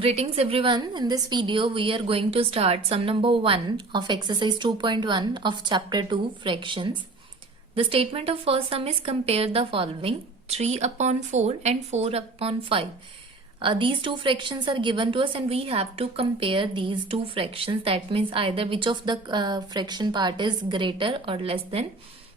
Greetings everyone. In this video we are going to start sum number 1 of exercise 2.1 of chapter 2 fractions. The statement of first sum is compare the following 3 upon 4 and 4 upon 5. These two fractions are given to us and we have to compare these two fractions. That means either which of the fraction part is greater or less than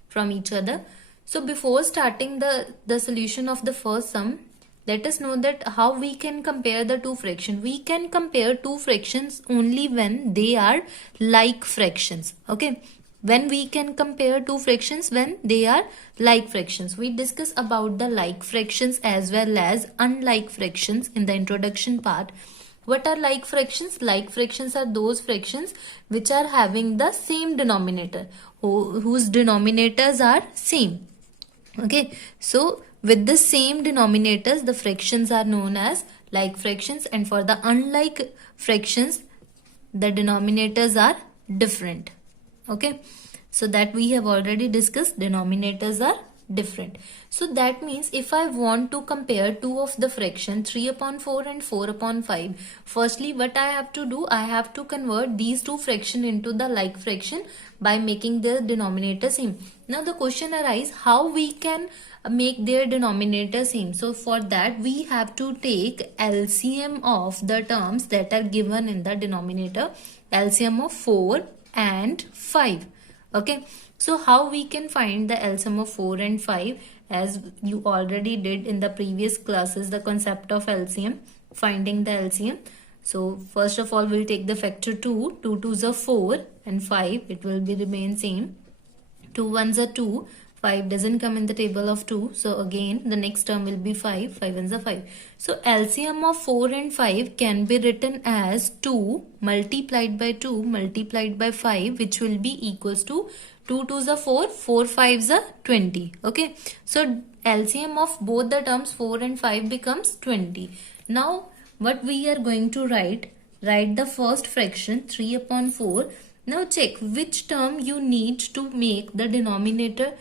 from each other. So before starting the solution of the first sum, let us know that how we can compare the two fractions. We can compare two fractions only when they are like fractions. Okay. When we can compare two fractions when they are like fractions. We discuss about the like fractions as well as unlike fractions in the introduction part. What are like fractions? Like fractions are those fractions which are having the same denominator, whose denominators are same. Okay, so with the same denominators, the fractions are known as like fractions, and for the unlike fractions, the denominators are different. Okay, so that we have already discussed, denominators are different. So that means if I want to compare two of the fraction 3 upon 4 and 4 upon 5, firstly what I have to do, I have to convert these two fraction into the like fraction by making their denominator same. Now the question arises, how we can make their denominator same? So for that we have to take LCM of the terms that are given in the denominator, LCM of 4 and 5. Okay, so how we can find the LCM of 4 and 5? As you already did in the previous classes, the concept of LCM, finding the LCM. So first of all, we'll take the factor 2. 2 2s are 4 and 5. It will be remain same. 2 1s are 2. 5 doesn't come in the table of 2. So again, the next term will be 5. 5 1s are 5. So LCM of 4 and 5 can be written as 2 multiplied by 2 multiplied by 5, which will be equals to 2 2s are 4. 4 5s are 20. Okay. So LCM of both the terms 4 and 5 becomes 20. Now what we are going to write the first fraction 3 upon 4. Now check which term you need to make the denominator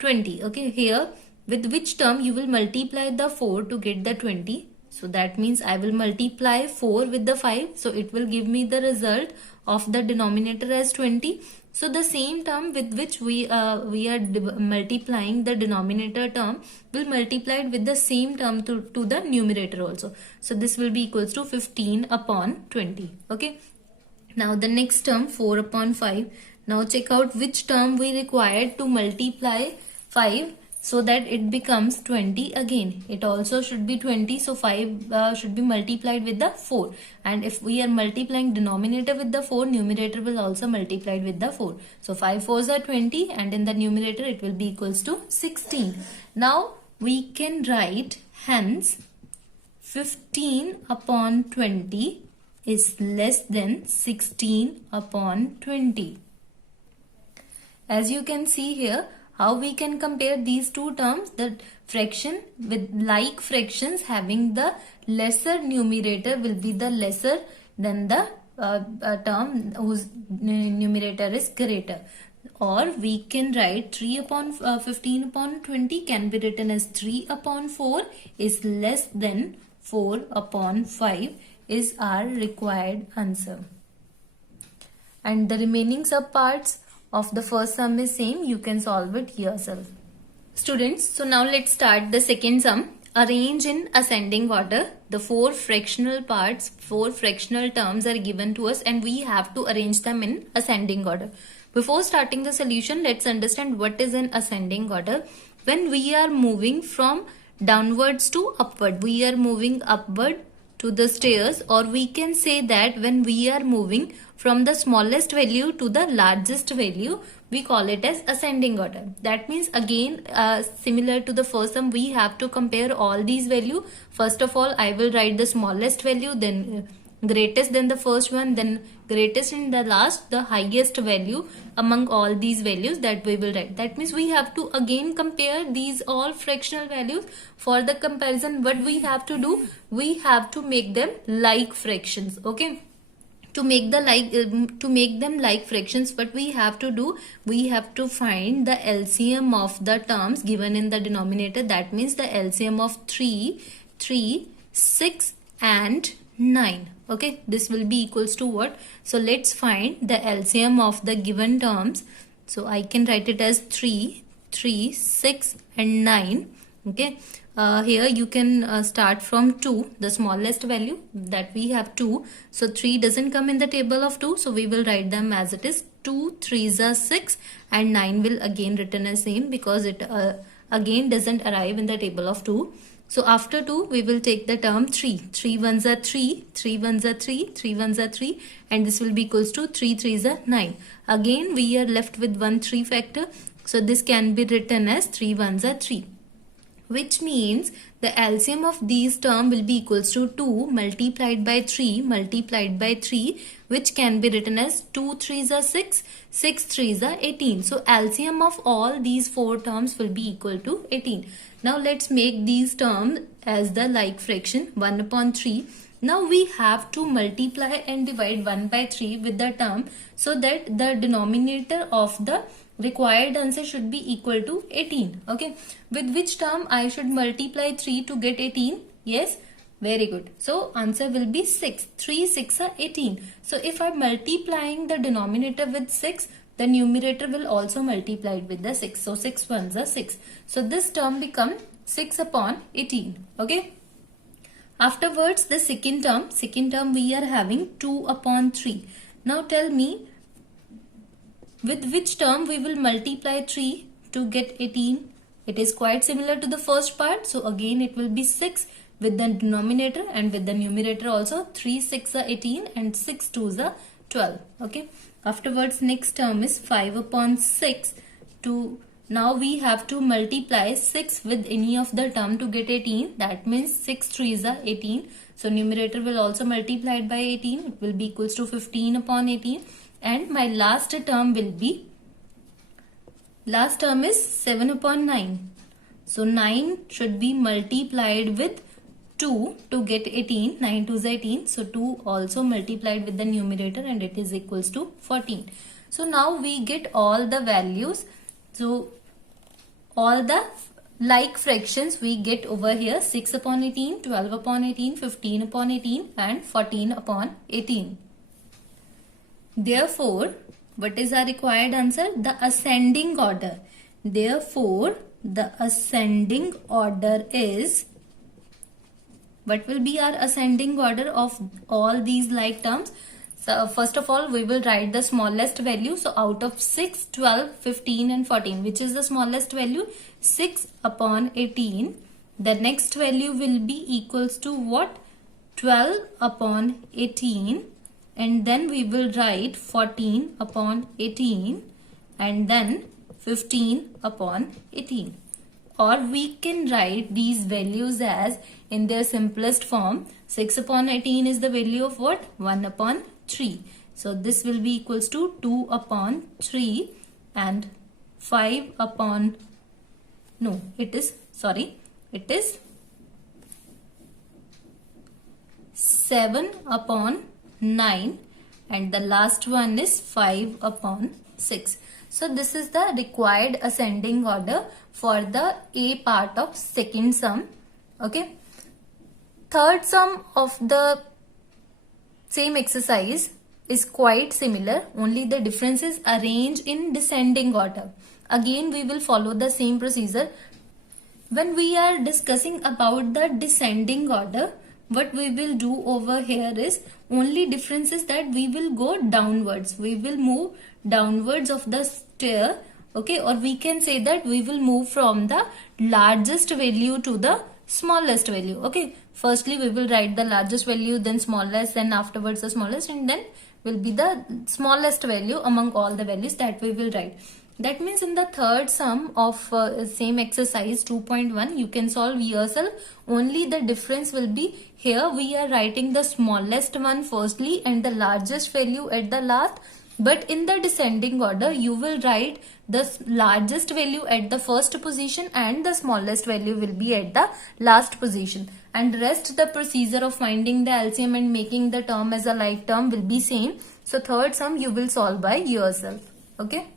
20. Okay, here with which term you will multiply the 4 to get the 20. So that means I will multiply 4 with the 5. So it will give me the result of the denominator as 20. So the same term with which we are multiplying the denominator term will multiply it with the same term to the numerator also. So this will be equals to 15 upon 20. Okay. Now the next term 4 upon 5. Now check out which term we required to multiply 5 so that it becomes 20 again. It also should be 20. So 5 should be multiplied with the 4. And if we are multiplying denominator with the 4, numerator will also multiplied with the 4. So 5 4s are 20 and in the numerator it will be equals to 16. Now we can write hence 15 upon 20 is less than 16 upon 20. As you can see here, how we can compare these two terms, the fraction with like fractions having the lesser numerator will be the lesser than the term whose numerator is greater. Or we can write 3 upon 15 upon 20 can be written as 3 upon 4 is less than 4 upon 5 is our required answer. And the remaining subparts of the first sum is same. You can solve it yourself. Students, so now let's start the second sum. Arrange in ascending order. The four fractional parts, four fractional terms are given to us and we have to arrange them in ascending order. Before starting the solution, let's understand what is an ascending order. When we are moving from downwards to upward, we are moving upward to the stairs, or we can say that when we are moving from the smallest value to the largest value, we call it as ascending order. That means again similar to the first sum, we have to compare all these values. First of all, I will write the smallest value, then greatest, then the first one, then greatest, and the last the highest value among all these values that we will write. That means we have to again compare these all fractional values. For the comparison, what we have to do, we have to make them like fractions. Okay, to make them like fractions, what we have to do, we have to find the LCM of the terms given in the denominator. That means the LCM of 3, 6 and 9. Okay, this will be equals to what? So let's find the LCM of the given terms. So I can write it as 3, 6 and 9. Okay, here you can start from 2, the smallest value that we have 2. So 3 doesn't come in the table of 2, so we will write them as it is. 2 3s are 6 and 9 will again written as same because it again doesn't arrive in the table of 2. So after 2 we will take the term 3. 3 ones are 3, 3 ones are 3, 3 ones are 3 and this will be equals to 3 3s are 9. Again we are left with 1 3 factor. So this can be written as 3 ones are 3. Which means the LCM of these term will be equals to 2 multiplied by 3 multiplied by 3, which can be written as 2 3s are 6, 6 3s are 18. So LCM of all these 4 terms will be equal to 18. Now let's make these terms as the like fraction 1 upon 3. Now we have to multiply and divide 1 by 3 with the term so that the denominator of the required answer should be equal to 18. Okay, with which term I should multiply 3 to get 18? Yes, very good. So answer will be 6. 3 6 are 18. So if I'm multiplying the denominator with 6, the numerator will also multiply it with the 6. So 6 ones are 6. So this term becomes 6 upon 18. Okay. Afterwards, the second term we are having 2 upon 3. Now tell me, with which term we will multiply 3 to get 18? It is quite similar to the first part. So again it will be 6 with the denominator and with the numerator also. 3 6 are 18 and 6 2s are 12. Okay. Afterwards next term is 5 upon 6. Now we have to multiply 6 with any of the term to get 18. That means 6 3s are 18. So numerator will also multiply it by 18. It will be equals to 15 upon 18. And my last term is 7 upon 9. So 9 should be multiplied with 2 to get 18. 9 2 is 18. So 2 also multiplied with the numerator and it is equals to 14. So now we get all the values. So all the like fractions we get over here: 6 upon 18, 12 upon 18, 15 upon 18 and 14 upon 18. Therefore, what is our required answer? The ascending order. Therefore, the ascending order is, what will be our ascending order of all these like terms? So first of all, we will write the smallest value. So out of 6, 12, 15 and 14, which is the smallest value? 6 upon 18. The next value will be equals to what? 12 upon 18. And then we will write 14 upon 18 and then 15 upon 18. Or we can write these values as in their simplest form. 6 upon 18 is the value of what? 1 upon 3. So this will be equals to 2 upon 3 and 5 upon, no, it is 7 upon 9 and the last one is 5 upon 6. So this is the required ascending order for the A part of second sum. Okay. Third sum of the same exercise is quite similar, only the difference is arranged in descending order. Again we will follow the same procedure. When we are discussing about the descending order, what we will do over here is only difference is that we will go downwards. We will move downwards of the stair. Okay, or we can say that we will move from the largest value to the smallest value. Okay, firstly we will write the largest value, then smallest, then afterwards the smallest, and then will be the smallest value among all the values that we will write. That means in the third sum of same exercise 2.1, you can solve yourself. Only the difference will be here we are writing the smallest one firstly and the largest value at the last. But in the descending order, you will write the largest value at the first position and the smallest value will be at the last position. And rest the procedure of finding the LCM and making the term as a like term will be same. So third sum you will solve by yourself. Okay.